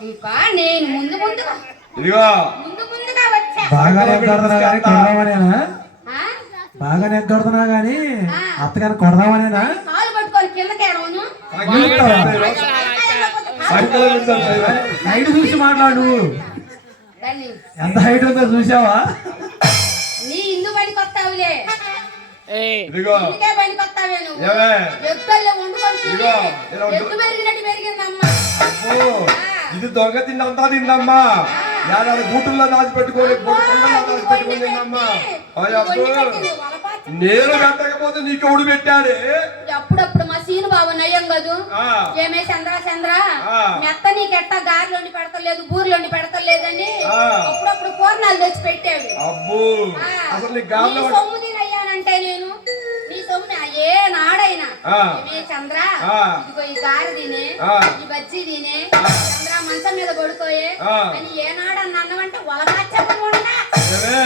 ఇంకా నేను ముందు ముందుగా ఇదిగో వచ్చా. బాగా నెగ్గొడుతున్నా కానీ కొడదామనేనా? ఆ? బాగా నెగ్గొడుతున్నా కానీ అత్తగారిని కొడదామనేనా? కాలు పట్టుకొని కిందకి ఎడవను. హైట్ చూసి మాట్లాడు నువ్వు. దాన్ని ఎంత హైట్ ఉందో చూసావా? నీ ఇందు పనికి వస్తావులే. ఇదిగో ఇందుకే పనికి వస్తావే నువ్వు. ఏమే? ఎత్తుల్లో వండుకొని ఇదిగో, ఇలా ఎత్తు పెరిగినట్టు పెరిగిందమ్మా. అబ్బో, ఇది దొంగ తిండంతా తిందమ్మా. ఏడాది బూటుల్లో దాచిపెట్టుకోని బొట్టుకుండా దాచిపెట్టుకుని తిందమ్మా. అబ్బో, నేను పెట్టకపోతే నీకెవడు పెట్టాడే? అప్పుడప్పుడు మా సీను బాబు నయ్యం కదూ. ఆ. ఏమే చంద్ర చంద్ర ఆ. మెత్త నీకెట్టా గారిలోని పెడతలేదు బూరిలోని పెడతలేదని ఆ. అప్పుడప్పుడు పూర్ణాలు తెచ్చి పెట్టాడు. అబ్బో, ఆ. అసలు నీ నీ గాల్లో సొమ్ము తినయ్యానంటే నేను నీ సొమ్ము ఏ నాడైనా ఆ. ఏమే చంద్ర ఆ. ఇదిగో ఈ గారి తినే ఆ. ఈ బజ్జీ తినే చంద్ర మంచం మీద పడుకోయే ఆ. అని ఏ నాడని అన్నమంటే వలగా చెప్పకుండా ఏమే?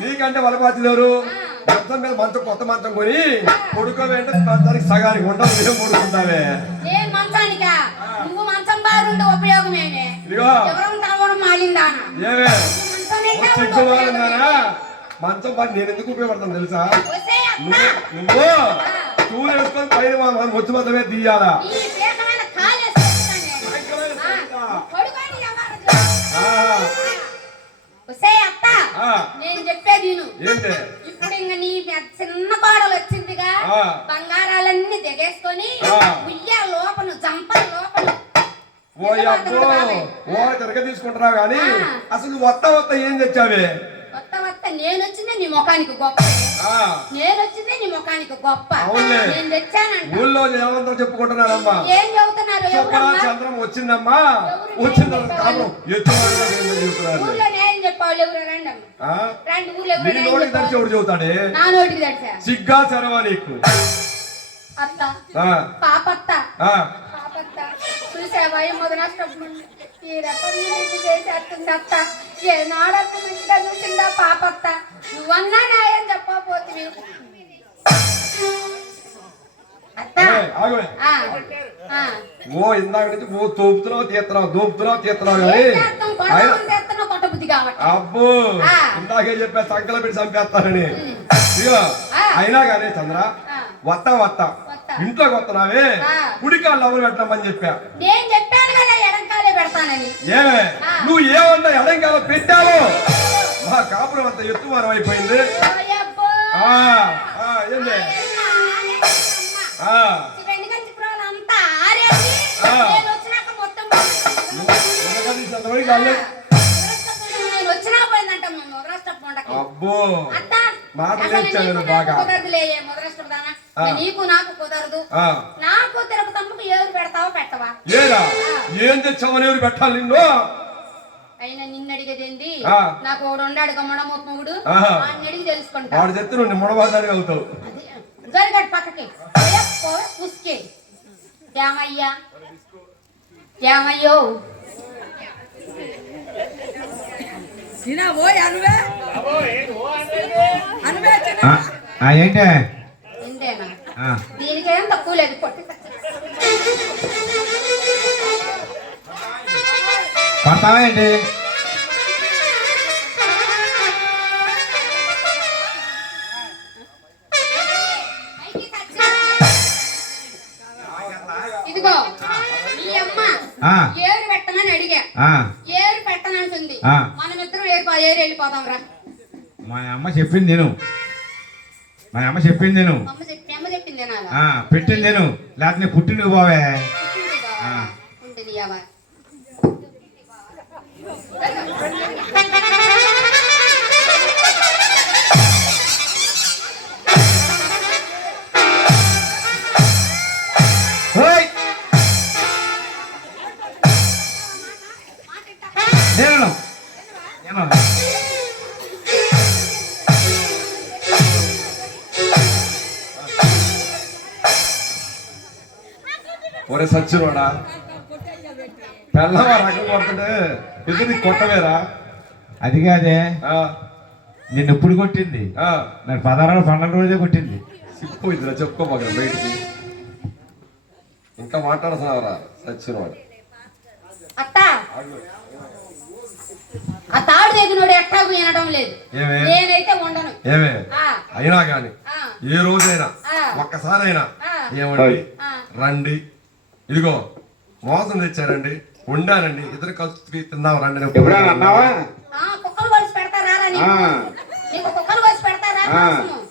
నీకంటే వలపాతిలేరు. మంచం మీద మంచం కొత్త మంచం కొని పడుకోవేంటే దానికి సగానికి ఉండవు. ఏం పడుకుంటావే? ఏ మంచానికా నువ్వు మంచం బారుంటే ఉపయోగమేమే. ఇదిగో ఎవరు తలవడం మాలిందానా ఏమే? మంచం నిండా ఉంటే సిగ్గుమాలిందానా? ఉపయోగమే. మంచం పని నేను ఎందుకు ఉపయోగపడతాను తెలుసా? ఒసేయ్ అత్త, నువ్వు చూలు వేసుకొని పైన మొచ్చు మొత్తమే తీయాలా? ఈ పీకమైన కాలేసుకుంటానే. పడుకోండి ఎవరు? ఆ, ఒసేయ్ అత్త, ఆ. నేను చెప్పేది విను. ఏంటి? ఇప్పుడు ఇంక నీ చిన్న కోడలు వచ్చిందిగా ఆ. బంగారాలన్నీ దిగేసుకొని ఆ. ఉయ్యా లోపల జంపలు లోపల ఓ అబ్బో, ఓ తిరగ తీసుకుంటున్నావు గాని ఆ. అసలు నువ్వు వత్త ఏం తెచ్చావే? కొత్త వత్త నేను వచ్చిందే నీ ముఖానికి గొప్ప. ఆ, నేను వచ్చిందే నీ ముఖానికి గొప్ప. అవునులే. నేను తెచ్చానంట. ఊళ్ళో ఏమంతా చెప్పుకుంటున్నారమ్మా. ఏం చెబుతున్నారు చెప్పరా ఎవరమ్మా? చంద్రం వచ్చిందమ్మా, వచ్చిందని కాపురం చెబుతున్నారు. ఊర్లో నేను చెప్పాలి ఎవరు రండి అమ్మ. ఆ? రండి ఊర్లో నీ ఎవరు నోటికి తెలిసి ఎవడు చెబుతాడే? నా నోటికి తెచ్చా. సిగ్గా చరవా నీకు? అత్త ఆ, పాపత్త ఆ. పాపత్త చూసావా ఈ మొదనష్టం ఈ రకం చేసేస్తుంది అత్త. ఏ నాడన్న మంచిగా చూసిందా పాపత్త? నువ్వన్నా న్యాయం చెప్పకపోతే అత్త. ఏయ్, ఆగువే. ఆ, ఆ. ఓ ఇందాక నుంచి ఓ తోపుతున్నావు తీస్తున్నావు కానీ ఏం చేస్తాం? ఆయన కొడతామని చేస్తున్నావు, కొట్టబుద్ధి కాబట్టి. అబ్బో ఆ. ఇందాకే చెప్పా సంకలం పెట్టి చంపేస్తానని. ఇగో ఆ. అయినా కానీ చంద్ర ఆ. వత్త వత్తా. ఇంట్లోకి వస్తున్నావే ఆ. కుడికాళ్ళు ఎవరు పెట్టమని చెప్పా. నేను చెప్పాను కదా ఎడంకాలే పెడతానని. ఏమే ఆ. నువ్వు ఏమన్నా ఎడంకాల పెట్టావు? మా కాపురం అంత ఎత్తుమారం అయిపోయింది. ఓయబ్బో. ఆ, ఆ, ఏంది? ఆ, అంతా ఆరేసి ఆ. నేను వచ్చినాక మొత్తం ఎందుకని చంద్రబాబు గారు? నేను వచ్చినా పోయిందంట మొదలష్టం పండగ. అబ్బో అత్త, మాటలు అసలు ఇచ్చావు నీకు నువ్వు నాకు బాగా. కుదరదులే, ఏ మొదలష్టం దానా. ఆ. నీకు నాకు కుదరదు. ఆ. నాకు తిరుపతమ్మకు ఎవరు పెడతావో పెట్టవా? ఏరా ఏం తెచ్చావని ఎవరు పెట్టాలి నిన్ను? అయినా నిన్ను అడిగేదేంది? ఆ. నాకు ఒకడు ఉన్నాడు గమ్మడ మొత్తముడు, ఆహా. వాడిని అడిగి తెలుసుకుంటా. వాడు చెప్తే నువ్వు ముడబాదాని అవుతావు. జరిగాడు పక్కకి పుస్కే. ఏమయ్యా ఏమయ్యో ఏంటే ఇంతేనా? దీనికేం తక్కువ లేదు. పొట్టి పడతావా ఏంటి? ఇదిగో మీ అమ్మ ఆ. ఏరు పెట్టమని అడిగా, ఆ, ఏరు పెట్టనంటుంది. ఆ. మనమిద్దరం ఏరు వెళ్ళిపోదాం రా. మా అమ్మ చెప్పింది నేను. మా అమ్మ చెప్పింది నేను. అమ్మ చెప్పింది నాలా ఆ, పెట్టింది నేను. లేకపోతే నేను పుట్టింది నువ్వు పోవే. ఆ. ఉంటుంది అవ్వ. ఓయ్! నేను ఒరే సచ్చినోడా, పెళ్ళవా రకం కొడుతుంటే ఎదురు కొట్టవేరా? అది కాదే, ఆ, నిన్ను ఎప్పుడు కొట్టింది? ఆ. నాకు 16 పండుగ రోజే కొట్టింది. సిగ్గుపోయిందిరా చెప్పుకోమాక బయటికి. ఇంకా మాట్లాడుతున్నావురా సచ్చినోడు. అత్త ఆ తాడు తెగినోడు ఎట్టాగు వినడం లేదు. ఏమే? నేనైతే ఉండను. ఏమే ఆ, అయినా గాని ఆ, ఏ రోజైనా ఆ. ఒక్కసారైనా ఆ. ఏమండి ఆ. రండి, ఇదిగో మోసం తెచ్చారండి, ఉండానండి, ఇద్దరు కలిసి తిందాం రండి అని ఎప్పుడైనా అన్నావా? ఆ, కుక్కలు కోసి పెడతారా నీకు? ఆ. నీకు కుక్కలు కోసి పెడతారా ఆ. మాంసము?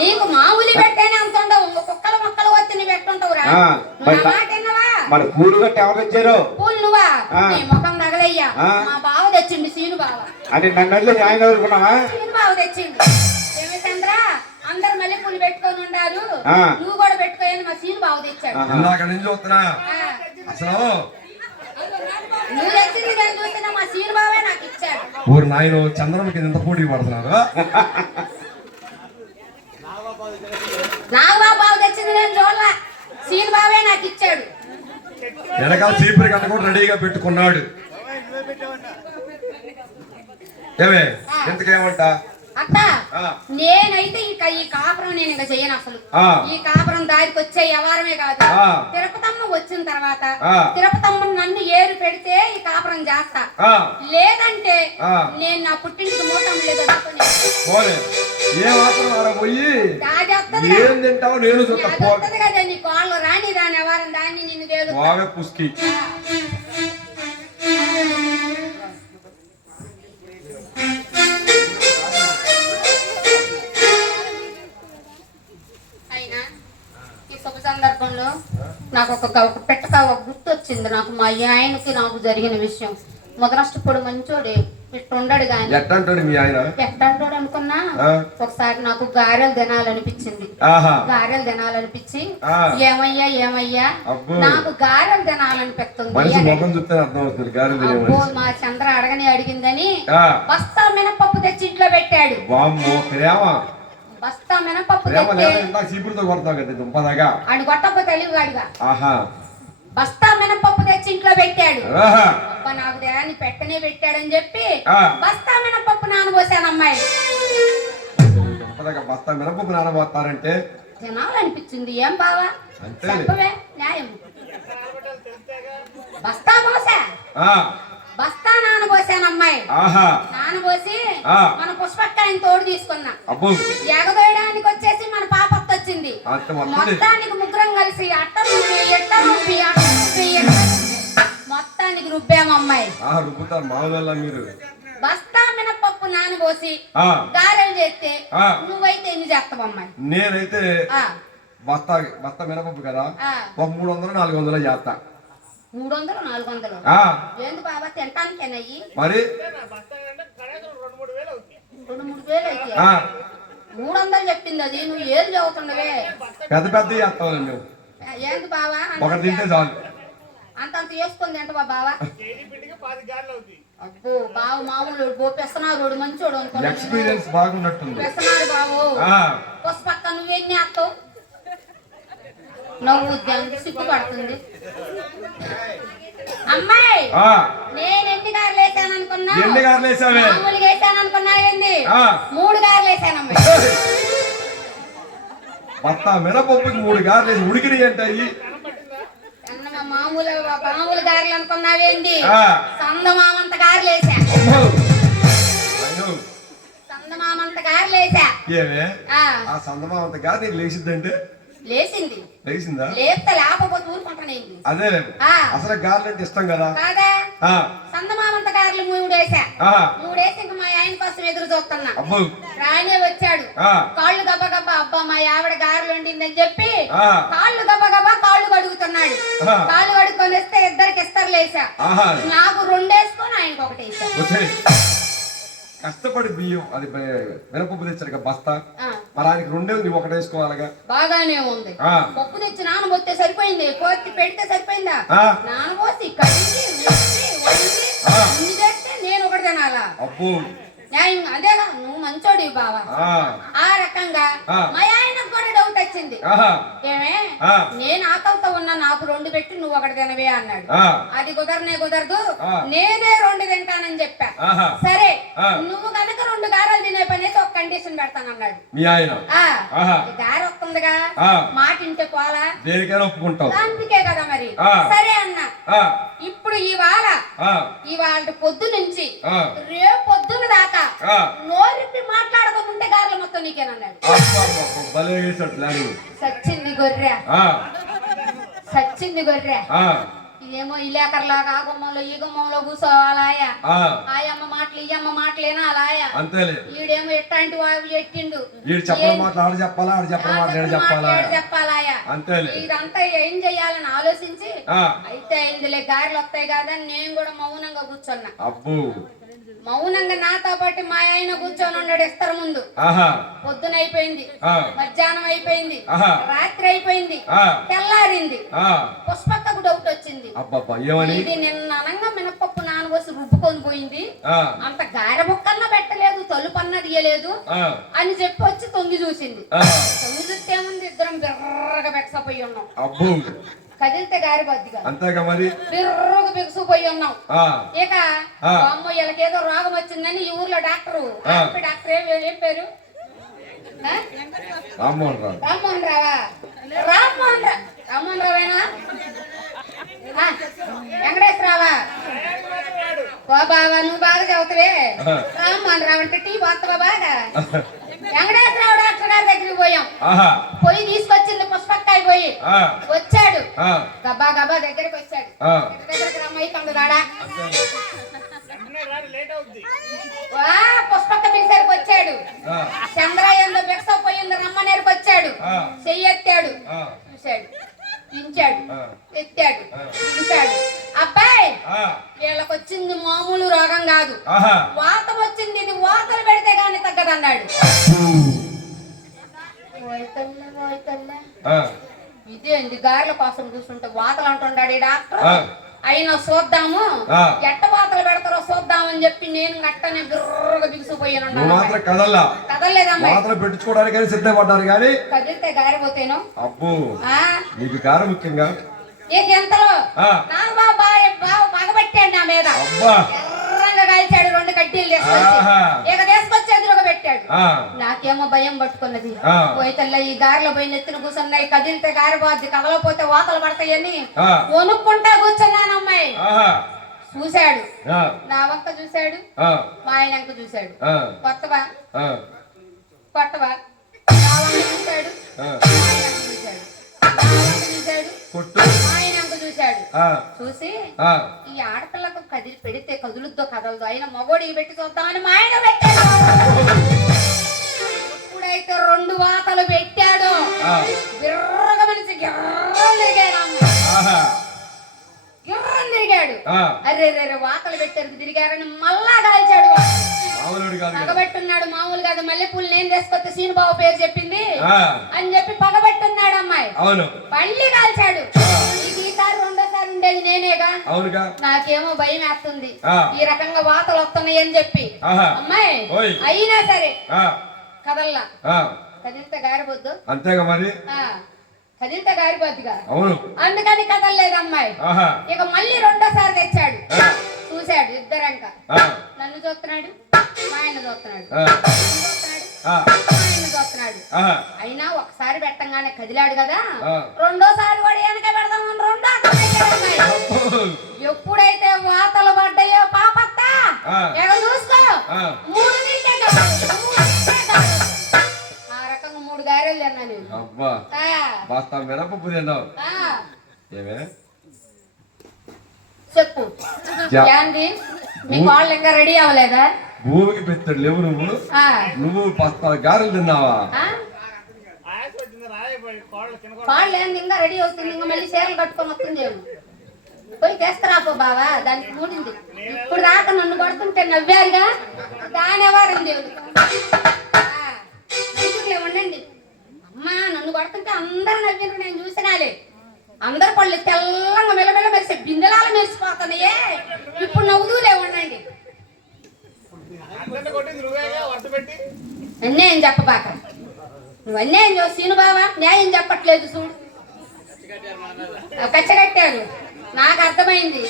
నీకు మామూలు పెట్టేనే అంత ఉండవు, కుక్కలు మొక్కలు వచ్చి నువ్వు పెట్టుంటావురా. ఆ, నువ్వు మరి నా మాట విన్నవా? మరి పూలు గట్టి ఎవరు తెచ్చారు? పూలు నువ్వా? ఆ. నీ ముఖం తగలయ్యా. ఆ. మా బావ తెచ్చిండు, సీను బావ. అని నన్ను వదిలేసి ఆయన వదులుకున్నావా? సీను బావ తెచ్చిండు. ఏమి చంద్ర, అందరు మళ్ళీ పూలు పెట్టుకొని ఉండారు, ఆ. నువ్వు కూడా పెట్టుకోని మా సీను బావ తెచ్చాడు. ఆహా. ఇందాక నుంచి చూస్తున్నా ఆ. అసలు నువ్వు తెచ్చింది నేను చూసినా, మా సీను బావే నాకు ఇచ్చాడు. ఊరు నాయన చంద్రముఖి ఇంత పోటీ పడుతున్నారు. నాగబాబు బావ తెచ్చింది నేను చూడలా, సీను బావే నాకు ఇచ్చాడు. వెనకాల చీపురి గట్ట కూడా రెడీగా పెట్టుకున్నాడు. ఏమే ఎంతకేమంట? అత్త, ఆ. నేనైతే ఇక ఈ కాపురం నేను ఇంకా చెయ్యను అసలు. ఆ. ఈ కాపురం దారికి వచ్చే వ్యవహారమే కాదు. ఆ. తిరుపతమ్మ వచ్చిన తర్వాత ఆ. తిరుపతమ్మ నన్ను ఏరు పెడితే ఈ కాపురం చేస్తా. ఆ. లేదంటే ఆ. నేను నా పుట్టింటికి మూటం లేదు. పోలే ఏ మాత్రం ఆడ పోయి అది వస్తుంది ఏం తింటావు నేను అది చూస్తా. వస్తుంది కదా నీ కాళ్ళు రాని దాని వ్యవహారం దాన్ని నిన్ను తేలు. బాగా పుస్కి అయినా ఈ శుభ సందర్భంలో నాకు ఒక పెట్టక ఒక గుర్తు వచ్చింది. నాకు మా ఆయనకి నాకు జరిగిన విషయం. మొదలష్టప్పుడు మంచోడే, ఇట్లా ఉండడు కానీ ఎట్టంటాడు మీ ఆయన? ఎట్టంటాడు అనుకున్నా. ఆ. ఒకసారి నాకు గారెలు తినాలనిపించింది. ఆహా. గారెలు తినాలనిపించి ఆ. ఏమయ్యా అబ్బో. నాకు గారెలు తినాలనిపిస్తుంది మనిషి అని. ముఖం చూస్తే అర్థం అవుతుంది గాలి తినే అబ్బో, మనిషి. మా చంద్ర అడిగిందని ఆ. బస్తా మినపప్పు తెచ్చి ఇంట్లో పెట్టాడు. వామ్మో ప్రేమ బస్తా మినపప్పు ప్రేమ తెచ్చి లేదా ఇందాక చీపురుతో కొడతావు కదా దుంపదాగా. ఆడు కొట్టకు తెలివిగాడిగా ఆహా. బస్తా మినపప్పు తెచ్చి ఇంట్లో పెట్టాడు. ఆహా. అబ్బా, నాకు దేని పెట్టనే పెట్టాడని చెప్పి ఆ. బస్తా మినపప్పు నానబోసాను అమ్మాయి. దుంపదాగా బస్తా మినపప్పు నానబోతారంటే తినాలనిపించింది. ఏం బావా అంతేలే. చెప్పవే న్యాయం. బస్తా పోసా, ఆ. బస్తా నానబోసాను అమ్మాయి. ఆహా. నానబోసి ఆ. మన పుష్పక్కాయని తోడు తీసుకున్నా. అబ్బో. ఎగదోయడానికి వచ్చేసి మన పాపత్త వచ్చింది. అంత మొత్తం మొత్తానికి ముగ్గురం కలిసి అట్ట రుబ్బి ఎట్ట రుబ్బి అట్ట రుబ్బి ఎట్ట రుబ్బి మొత్తానికి రుబ్బాము అమ్మాయి. ఆహా రుబ్బుతారు మామూలు మీరు. బస్తా మినపప్పు నానబోసి ఆ. గారెలు చేస్తే ఆ. నువ్వైతే ఎన్ని చేస్తావు అమ్మాయి? నేనైతే ఆ, బస్తా బస్తా మినపప్పు కదా, ఆ. ఒక 300-400 చేస్తా. 300-400 ఆ. ఏంది బాబా తినటానికేనయ్యి? మరి 2-3 వేలు అయితే ఆ. 300 చెప్పింది అది. నువ్వు ఏది చదువుతుండవే? పెద్ద పెద్ద చేస్తాం మేము. ఏంది బావా ఒకటి తింటే చాలు. అంతంత వేసుకొని తింటవా బావా? అబ్బో, బావ మామూలు పెసనారు మంచోడు అనుకో. ఎక్స్పీరియన్స్ బాగున్నట్టుంది. పెసనారు బావు. ఆ. పుష్పక్క నువ్వెన్ని వేస్తావు? నవ్వు సిగ్గుపడుతుంది అమ్మాయి. ఆ. నేను ఎన్ని గారెలు వేసాను అనుకున్నా? ఎన్ని గారెలు వేసావే? మామూలుగా వేసాను అనుకున్నా ఏంది? ఆ. 3 గారెలు వేసాను అమ్మాయి. బస్తా మినపప్పుకి 3 గారెలు వేసి ఉడికిని ఏంటాయి? మామూలు గారెలు అనుకున్నావేంది? ఆ. సందమామంత గారెలు వేసా. అమ్మో. అయ్యో. సందమామంత గారెలు వేసా. ఏమే ఆ. ఆ సందమావంత గారు నీకు లేచిద్దంటే లేచింది. లేచిందా? లేపితే లేకపోతే ఊరుకుంటానేంది? అదే ఆ. అసలు గారెలు అంటే ఇష్టం కదా. కాదా? ఆ. సందమామంత గారెలు 3 వేసా. ఆ. 3 వేసి ఇంక మా ఆయన కోసం ఎదురు చూస్తున్నా. అబ్బో. రానే వచ్చాడు. ఆ. కాళ్ళు గబ గబ అబ్బా మా ఆవిడ గారెలు వండిందని చెప్పి ఆ. కాళ్ళు గబ గబ కాళ్ళు కడుగుతున్నాడు. ఆ. కాళ్ళు కడుక్కొని వస్తే ఇద్దరికి ఇస్తారు లేసా. ఆహా. నాకు 2 వేసుకొని ఆయనకు 1 వేసా. వచ్చే కష్టపడి బియ్యం అది మినపప్పు తెచ్చాడు కదా బస్తా, ఆ. మరి ఆయనకి 2 నువ్వు 1 వేసుకోవాలిగా. బాగానే ఉంది. ఆ. పప్పు తెచ్చి నానబోతే సరిపోయింది, పోతి పెడితే సరిపోయిందా? ఆ. నానబోసి కడిగి రుబ్బి, వండి ఆ. ఇన్ని చేస్తే నేను ఒకటి తినాలా? అబ్బో. న్యాయం అదేగా. నువ్వు మంచోడి బావా. ఆ. ఆ రకంగా ఆ. మా ఆయనకు కూడా డౌట్ వచ్చింది. ఆహా. ఏమే ఆ. నేను ఆకలితో ఉన్నా, నాకు 2 పెట్టి నువ్వు 1 తినవే అన్నాడు. ఆ. అది కుదరదు, ఆ. నేనే 2 తింటానని చెప్పా. ఆహా. సరే ఆ. నువ్వు కనుక 2 గారెలు తినే పని అయితే ఒక కండిషన్ పెడతానన్నాడు. మీ ఆయన ఆ. ఆహా. ఈ గారె వస్తుందిగా, ఆ. మాట ఇంటే పోలా, దేనికైనా ఒప్పుకుంటావు. అందుకే కదా మరి. ఆ. సరే అన్నా. ఆ. ఇప్పుడు ఇప్పుడు ఇవాళ పొద్దు నుంచి రేపు పొద్దున దాకా నోరిప్పి మాట్లాడకుండా గారెల మొత్తం నీకేనన్నాడు. సచ్చింది గొర్రె, సచ్చింది గొర్రె. ఇదేమో ఇలేకర్లాగా ఆ గుమ్మంలో ఈ గుమ్మంలో కూర్చోవాలాయ, ఆయమ్మ మాటలు ఈ అమ్మ మాటలేనా అలాయ. ఈడేమో ఎట్లాంటి వాడు ఎట్టిండు, చెప్పాలాయ. ఇదంతా ఏం చెయ్యాలని ఆలోచించి అయితే ఇందులో గారెలు వస్తాయి కదా అని నేను కూడా మౌనంగా కూర్చున్నా. మౌనంగా నాతో పాటు మా ఆయన కూర్చొని ఉన్నాడు. ఇస్తారు ముందు పొద్దున అయిపోయింది, మధ్యాహ్నం అయిపోయింది, రాత్రి అయిపోయింది, తెల్లారింది. పుష్పక్కకు డౌట్ వచ్చింది. ఇది నిన్న అనంగా మినపప్పు నానబోసి రుబ్బుకొని పోయింది, అంత గారె ముక్కన్నా పెట్టలేదు, తలుపన్నా తీయలేదు అని చెప్పి వచ్చి తొంగి చూసింది. తొంగి చూస్తే ఏముంది, ఇద్దరం బిర్రగా బెక్సపోయి ఉన్నాం. కదిలితే గారి బద్దిగా అంతేగా మరి బిర్రగా బిగుసుకుపోయి ఉన్నాం. ఇక అమ్మ వీళ్ళకేదో రోగం వచ్చిందని ఈ ఊర్లో డాక్టర్ ఏం పేరు, రామ్మోహన్ రావు. రామ్మోహన్ రావా? రామ్మోహన్ రావేనా? వెంకటేశ్వరరావా? ఓ బావా, నువ్వు బాగా చదువుతావే. రామ్మోహన్ రావు అంటే టీ పోతావా బాగా? వెంకటేశ్వరరావు డాక్టర్ గారి దగ్గరికి పోయాం. పోయి తీసుకొచ్చింది పుష్పక్కాయ. పోయి వచ్చాడు, గబ్బా గబ్బా దగ్గరికి వచ్చాడు. దగ్గరికి రమ్మయ్యి తొందరగా పుష్పక్క పిలిసరికి వచ్చాడు. చంద్రయ్యంలో బిక్సపోయింది రమ్మనేరికి వచ్చాడు. చెయ్యెత్తాడు, చూశాడు, దించాడు, ఎత్తాడు, దించాడు. అబ్బాయి వీళ్ళకి వచ్చింది మామూలు రోగం కాదు, వాతం వచ్చింది, ఇది వాతలు పెడితే గాని తగ్గదన్నాడు. ఇదేంది గారెల కోసం చూస్తుంటే వాతలు అంటున్నాడు ఈ డాక్టర్. అయినా చూద్దాము, ఎట్ట వాతలు పెడతారో చూద్దామని చెప్పి నేను గట్టనే బిర్రగా బిగుసిపోయాను. కదలేదమ్మా, పెట్టించుకోవడానికి సిద్ధపడ్డారు కానీ కదిలితే గారిపోతేను. అబ్బో, నీకు గారె ముఖ్యంగా ఎంతలో బావ పగబెట్టాడు నా మీద. ఎర్రంగా కాల్చాడు, 2 కడ్డీలు తీసుకొచ్చి ఇక తీసుకొచ్చి ఎదురుగా పెట్టాడు. నాకేమో భయం పట్టుకున్నది. పోయితల్లా ఈ గారెలో పోయి నెత్తిన కూర్చున్నాయి, కదిలితే గారె పోద్ది, కదలపోతే వాతలు పడతాయని వణుక్కుంటా కూర్చున్నాను. అమ్మాయి చూశాడు, నా వంక చూశాడు, మా ఆయన అంక చూశాడు. కొత్తవా కొత్తవా నా వంక చూశాడు, చూశాడు, ఆయన అంక చూశాడు. చూసి ఈ ఆడపిల్లకు కదిలి పెడితే కదులుద్దో కదలదు, అయినా మగోడికి పెట్టి చూద్దామని మా ఆయన పెట్టాడు. ఎప్పుడైతే 2 వాతలు పెట్టాడు, బిర్రగా మనిషి గిర్రం తిరిగాడు. అరే రే వాతలు పెట్టారు తిరిగారని మళ్ళా కాల్చాడు. పగబెట్టున్నాడు, మామూలు కాదు. మల్లెపూలు నేను తీసుకొస్తే సీనుబాబు పేరు చెప్పింది అని చెప్పి పగబెట్టున్నాడు. అమ్మాయి మళ్ళీ కాల్చాడు. ఈసారి 2వ సారి ఉండేది నేనేగా. నాకేమో భయం వేస్తుంది, ఈ రకంగా వాతలు వస్తున్నాయి అని చెప్పి. అమ్మాయి అయినా సరే కదల్లా, కదిలితే గారిపోద్దు. అంతేగా మరి, కదిలితే గారిపోద్దిగా. అందుకని కదలలేదు అమ్మాయి. ఇక మళ్ళీ 2వ సారి తెచ్చాడు. చూశాడు, ఇద్దరంక నన్ను చూస్తున్నాడు, మా ఆయన చూస్తున్నాడు, ఆయన చూస్తున్నాడు. అయినా ఒకసారి పెట్టంగానే కదిలాడు కదా, 2వ సారి వాడు వెనక పెడదామని 2వ. ఎప్పుడైతే వాతలు పడ్డాయో పాపత్త ఎగ చూసుకో 3 నీకే ఆ రకంగా 3 గారెలు తిన్నా నేను. చెప్పు ఏంది, మీ కాళ్ళు ఇంకా రెడీ అవ్వలేదా? భూమికి పెత్తడు లేవు నువ్వు 10 గారెలు తిన్నావా? కాళ్ళు ఏంది ఇంకా రెడీ అవుతుంది, ఇంకా మళ్ళీ చీరలు కట్టుకొని వస్తుంది. పోయి తెస్తరాపో బావా, దానికి మూడింది. ఇప్పుడు దాకా నన్ను కొడుతుంటే నవ్వారుగా, దాని ఎవరండి ఉండండి. అమ్మా నన్ను కొడుతుంటే అందరు నవ్విండ్రు, నేను చూసినాలే. అందరు పళ్ళు తెల్లంగా మెల్లమెల్ల మెరిసే బిందెలాల మెరిసిపోతున్నాయే. ఇప్పుడు నవ్వుదూలే ఉండండి. అన్యాయం చెప్పబాక, నువ్వు అన్యాయం చూసి సీను బావా న్యాయం చెప్పట్లేదు చూడు. కచ్చగట్టాడు, నాకు అర్థమైంది.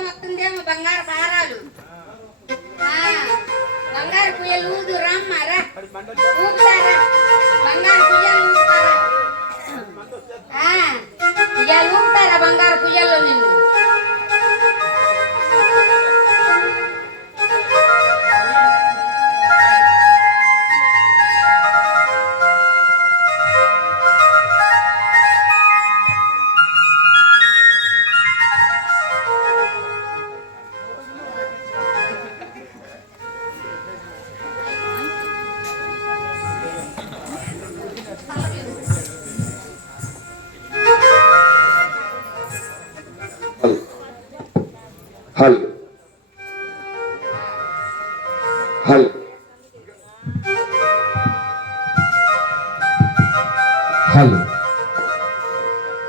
తీసుకొని వస్తుందేమో బంగారు హారాలు. బంగారు కుయ్యలు ఊదు రమ్మారా, ఊగుతారా బంగారు కుయ్యలు ఊగుతారా, కుయ్యలు ఊగుతారా బంగారు కుయ్యల్లో నిన్ను. హల్ హల్ హల్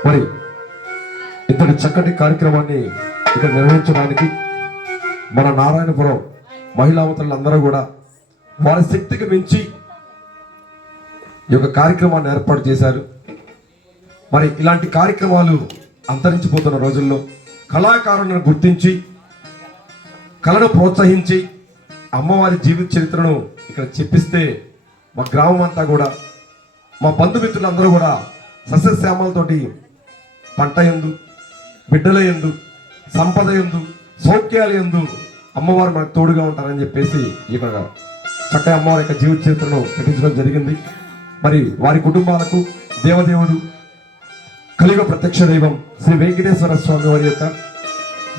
మరి ఇంతటి చక్కటి కార్యక్రమాన్ని ఇక్కడ నిర్వహించడానికి మన నారాయణపురం మహిళావతులందరూ కూడా వారి శక్తికి మించి ఈ యొక్క కార్యక్రమాన్ని ఏర్పాటు చేశారు. మరి ఇలాంటి కార్యక్రమాలు అంతరించిపోతున్న రోజుల్లో కళాకారులను గుర్తించి కళను ప్రోత్సహించి అమ్మవారి జీవిత చరిత్రను ఇక్కడ చెప్పిస్తే మా గ్రామం అంతా కూడా మా బంధుమిత్రులందరూ కూడా సస్యశ్యామలతోటి పంట యందు, బిడ్డల యందు, సంపద యందు, సౌఖ్యాల యందు అమ్మవారు మనకు తోడుగా ఉంటారని చెప్పేసి ఇక్కడ చక్కగా అమ్మవారి యొక్క జీవిత చరిత్రను పెట్టించడం జరిగింది. మరి వారి కుటుంబాలకు దేవదేవుడు కలియుగ ప్రత్యక్ష దైవం శ్రీ వెంకటేశ్వర స్వామి వారి యొక్క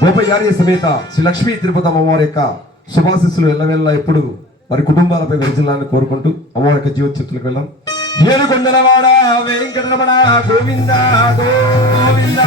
గోపయార్య సమేత శ్రీ లక్ష్మీ తిరుపతి అమ్మవారి యొక్క శుభాశిస్సులు ఎల్లవెల్లా ఎప్పుడు వారి కుటుంబాలపై వెలిజిల్లాలని కోరుకుంటూ అమ్మవారి యొక్క జీవిత చరిత్రకు వెళ్ళాం. ఏడుకొండలవాడ వెంకటరమణ గోవింద గోవింద.